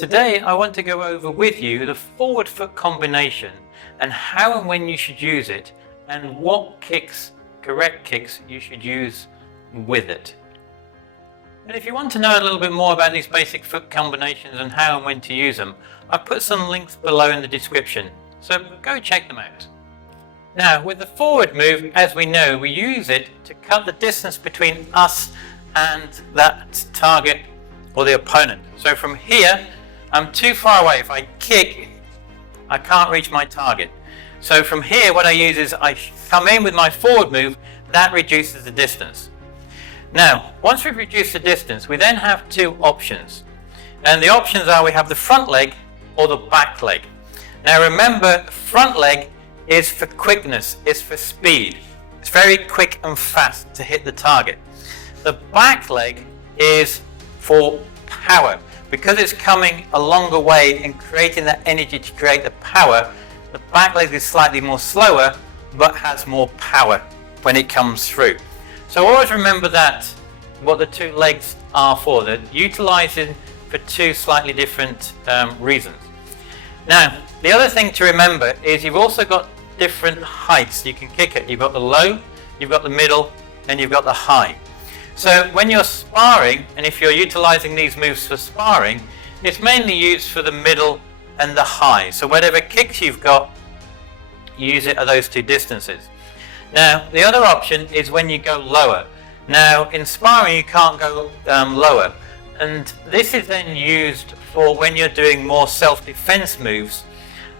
Today I want to go over with you the forward foot combination and how and when you should use it and what kicks, correct kicks, you should use with it. And if you want to know a little bit more about these basic foot combinations and how and when to use them, I've put some links below in the description, so go check them out. Now with the forward move, as we know, we use it to cut the distance between us and that target or the opponent. So from here, I'm too far away. If I kick, I can't reach my target. So from here, what I use is I come in with my forward move, that reduces the distance. Now, once we've reduced the distance, we then have two options. And the options are we have the front leg or the back leg. Now remember, front leg is for quickness, it's for speed. It's very quick and fast to hit the target. The back leg is for power. Because it's coming a longer way and creating that energy to create the power, the back leg is slightly more slower, but has more power when it comes through. So always remember that, what the two legs are for. They're utilizing for two slightly different reasons. Now, the other thing to remember is you've also got different heights you can kick at. You've got the low, you've got the middle, and you've got the high. So when you're sparring, and if you're utilizing these moves for sparring, it's mainly used for the middle and the high. So whatever kicks you've got, use it at those two distances. Now the other option is when you go lower. Now in sparring you can't go lower, and this is then used for when you're doing more self-defense moves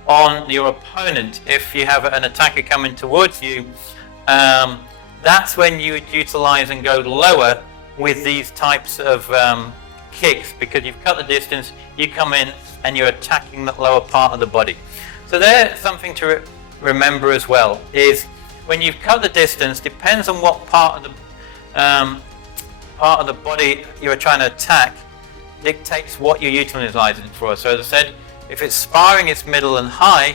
on your opponent. If you have an attacker coming towards you, that's when you would utilize and go lower with these types of kicks, because you've cut the distance, you come in and you're attacking the lower part of the body. So there's something to remember as well, is when you've cut the distance, depends on what part of the body you're trying to attack, dictates what you're utilizing for. So as I said, if it's sparring, it's middle and high.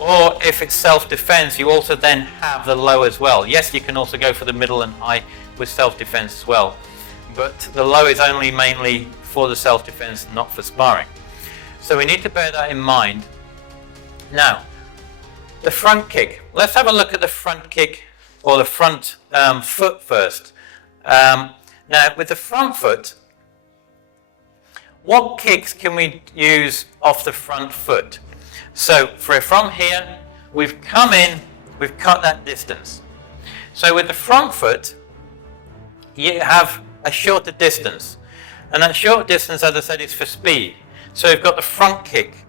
Or if it's self-defense, you also then have the low as well. Yes, you can also go for the middle and high with self-defense as well. But the low is only mainly for the self-defense, not for sparring. So we need to bear that in mind. Now, the front kick. Let's have a look at the front kick, or the front foot first. Now, with the front foot, what kicks can we use off the front foot? So from here, we've come in, we've cut that distance. So with the front foot, you have a shorter distance. And that short distance, as I said, is for speed. So we've got the front kick,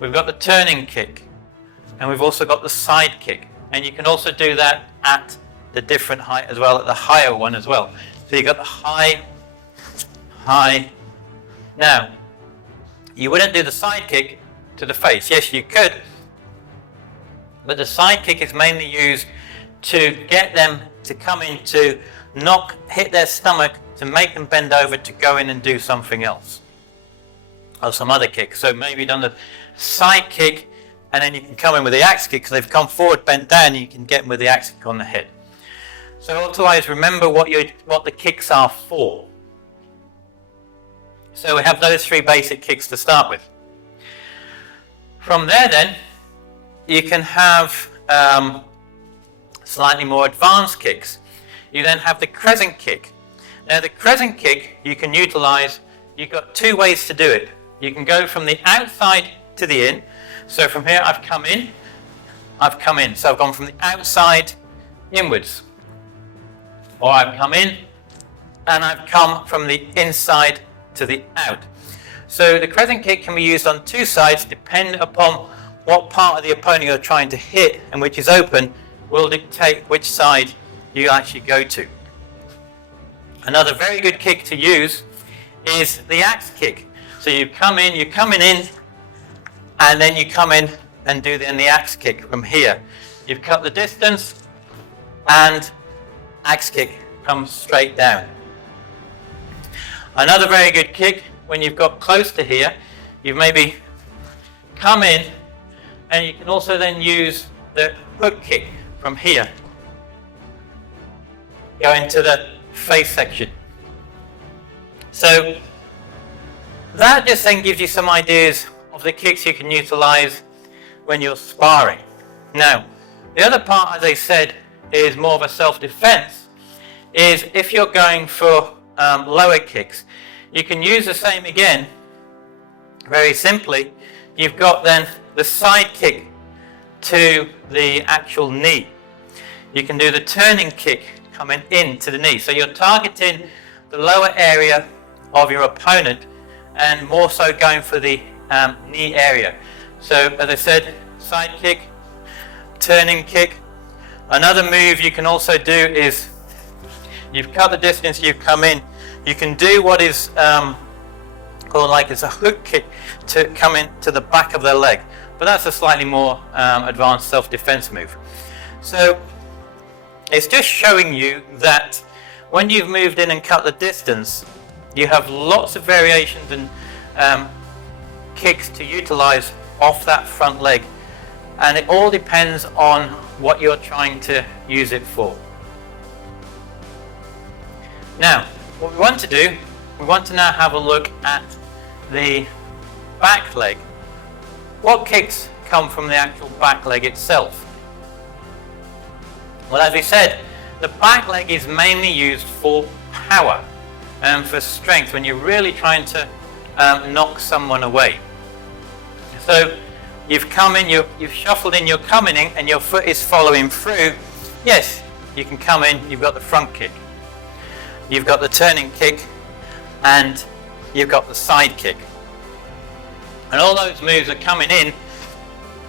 we've got the turning kick, and we've also got the side kick. And you can also do that at the different height as well, at the higher one as well. So you've got the high, high. Now, you wouldn't do the side kick to the face. Yes, you could, but the side kick is mainly used to get them to come in, to hit their stomach, to make them bend over to go in and do something else, or some other kick. So maybe done the side kick, and then you can come in with the axe kick, because they've come forward, bent down, you can get them with the axe kick on the head. So always remember what the kicks are for. So we have those three basic kicks to start with. From there then, you can have slightly more advanced kicks. You then have the crescent kick. Now the crescent kick you can utilize, you've got two ways to do it. You can go from the outside to the in. So from here I've come in, So I've gone from the outside inwards. Or I've come in and I've come from the inside to the out. So the crescent kick can be used on two sides, depending upon what part of the opponent you're trying to hit, and which is open will dictate which side you actually go to. Another very good kick to use is the axe kick. So you come in, you're coming in, and then you come in and do the axe kick from here. You've cut the distance, and axe kick comes straight down. Another very good kick, when you've got close to here, you maybe come in, and you can also then use the hook kick from here. Go into the face section. So that just then gives you some ideas of the kicks you can utilize when you're sparring. Now, the other part, as I said, is more of a self-defense, is if you're going for lower kicks, you can use the same again, very simply. You've got then the side kick to the actual knee. You can do the turning kick coming into the knee. So you're targeting the lower area of your opponent and more so going for the knee area. So as I said, side kick, turning kick. Another move you can also do is, you've cut the distance, you've come in, you can do what is called like it's a hook kick to come into the back of the leg. But that's a slightly more advanced self-defense move. So it's just showing you that when you've moved in and cut the distance, you have lots of variations and kicks to utilize off that front leg. And it all depends on what you're trying to use it for. Now, what we want to do, we want to now have a look at the back leg. What kicks come from the actual back leg itself? Well, as we said, the back leg is mainly used for power and for strength when you're really trying to knock someone away. So you've come in, you've shuffled in, you're coming in, and your foot is following through. Yes, you can come in, you've got the front kick, you've got the turning kick, and you've got the side kick. And all those moves are coming in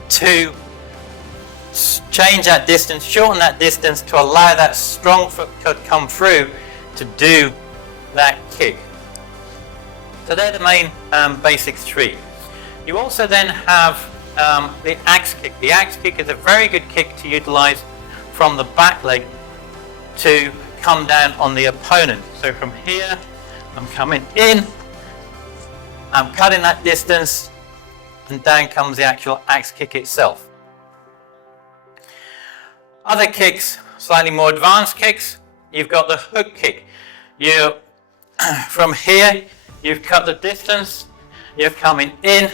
to change that distance, shorten that distance to allow that strong foot to come through to do that kick. So they're the main basic three. You also then have the axe kick. The axe kick is a very good kick to utilize from the back leg to come down on the opponent. So from here, I'm coming in, I'm cutting that distance, and down comes the actual axe kick itself. Other kicks, slightly more advanced kicks, you've got the hook kick. You, from here, you've cut the distance, you're coming in,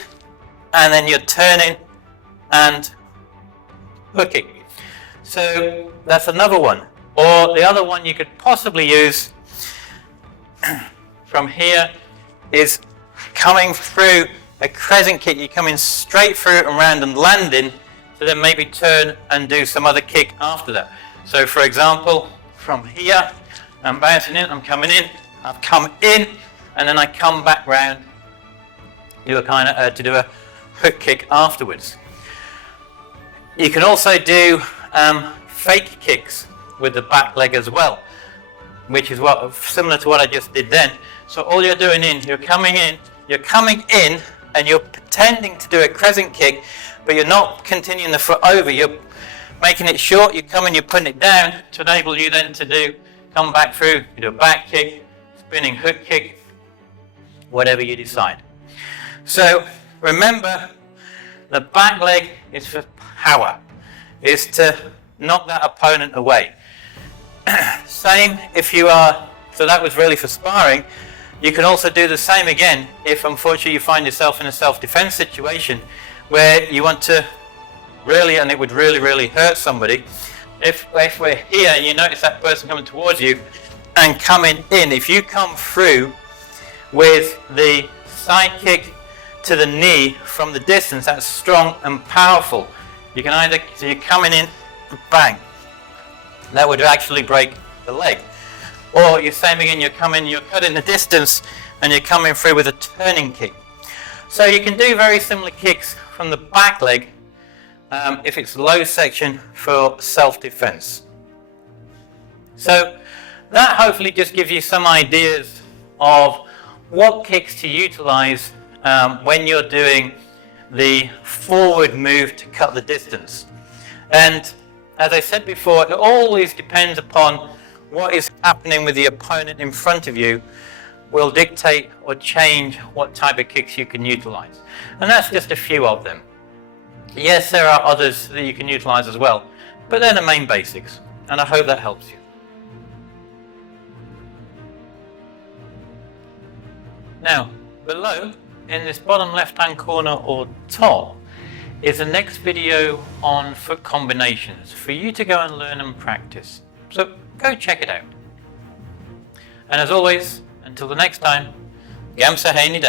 and then you're turning and hooking. So that's another one. Or the other one you could possibly use from here is coming through a crescent kick. You're coming straight through and round and landing, to then maybe turn and do some other kick after that. So for example, from here, I'm bouncing in, I'm coming in, I've come in, and then I come back round, do a kind of to do a hook kick afterwards. You can also do fake kicks with the back leg as well, which is what similar to what I just did then. So all you're doing you're coming in, and you're pretending to do a crescent kick, but you're not continuing the foot over. You're making it short. You come in, you're putting it down to enable you then to come back through. You do a back kick, spinning hook kick, whatever you decide. So remember, the back leg is for power, is to knock that opponent away. Same if you are, so that was really for sparring. You can also do the same again if unfortunately you find yourself in a self-defense situation where you want to really, and it would really hurt somebody. If we're here, you notice that person coming towards you and coming in. If you come through with the side kick to the knee from the distance, that's strong and powerful. You can either, so you're coming in, bang, that would actually break the leg. Or you're same again, you're cutting the distance and you're coming through with a turning kick. So you can do very similar kicks from the back leg if it's low section for self-defense. So that hopefully just gives you some ideas of what kicks to utilize when you're doing the forward move to cut the distance. And as I said before, it always depends upon what is happening with the opponent in front of you will dictate or change what type of kicks you can utilize. And that's just a few of them. Yes, there are others that you can utilize as well, but they're the main basics, and I hope that helps you. Now, below in this bottom left hand corner or top is the next video on foot combinations for you to go and learn and practice. So go check it out. And as always, until the next time, Gam Sa Hae Ni.